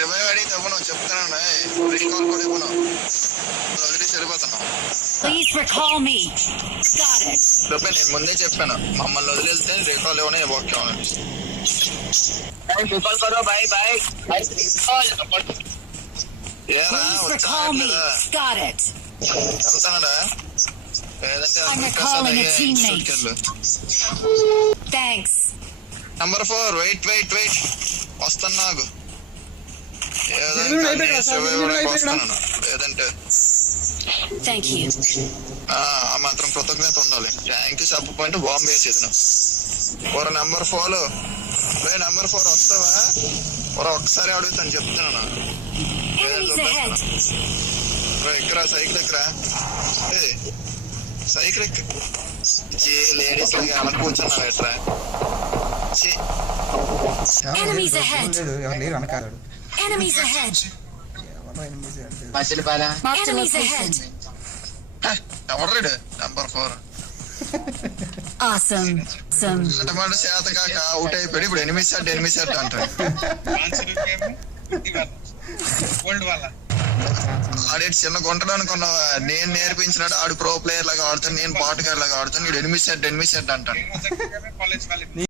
Revive అడిగితే ఇవ్వను చెప్తాను, రీకాల్ కూడా ఇవ్వను, వదిలేసి వెళ్ళిపోతాను. Please recall me. Got it. నేను ముందే చెప్పాను, మమ్మల్ని వదిలేస్తే రీకాల్ ఇవ్వను, ఓకే అవును. रीकॉल करो भाई भाई भाई रीकॉल ఏరా Please recall me. Got it. వెళ్తానడా? లేదంటే I'm recalling a teammate. Thanks. Number 4 wait వస్తాను నాకు. లేదంటే Thank you. ఆ మాత్రం కృతజ్ఞత ఉండాలి. థ్యాంక్ యూ చెప్పకపోయింటే బాంబు వేసేది. ఒక నంబర్ 4 నంబర్ 4 వస్తావా? ఒక్కసారి అడుగుతాను చెప్తాను. Enemies ahead. ఎక్కరా సైకిల్ ఎక్కరా, సైకిల్ ఎక్క లేడీస్ అలా కూర్చున్నావు ఎట్రా. Enemies ahead. ఎవరు లేరు వెనకాలడు. Enemies ahead. मछली पाला Enemies ahead. ఎవరు నంబర్ 4 Awesome. అటమాట చేత కాక అవుట్ అయిపోయాడు. ఇప్పుడు ఎనిమిది సెట్ అంటాడు. ఆడేటి చిన్న గుంటడు అనుకున్నావా? నేను నేర్పించినాడు, ఆడు ప్రో ప్లేయర్ లాగా ఆడుతాను, నేను పాటగారు లాగా ఆడుతాను, వీడు ఎనిమిది సెట్ అంటాను.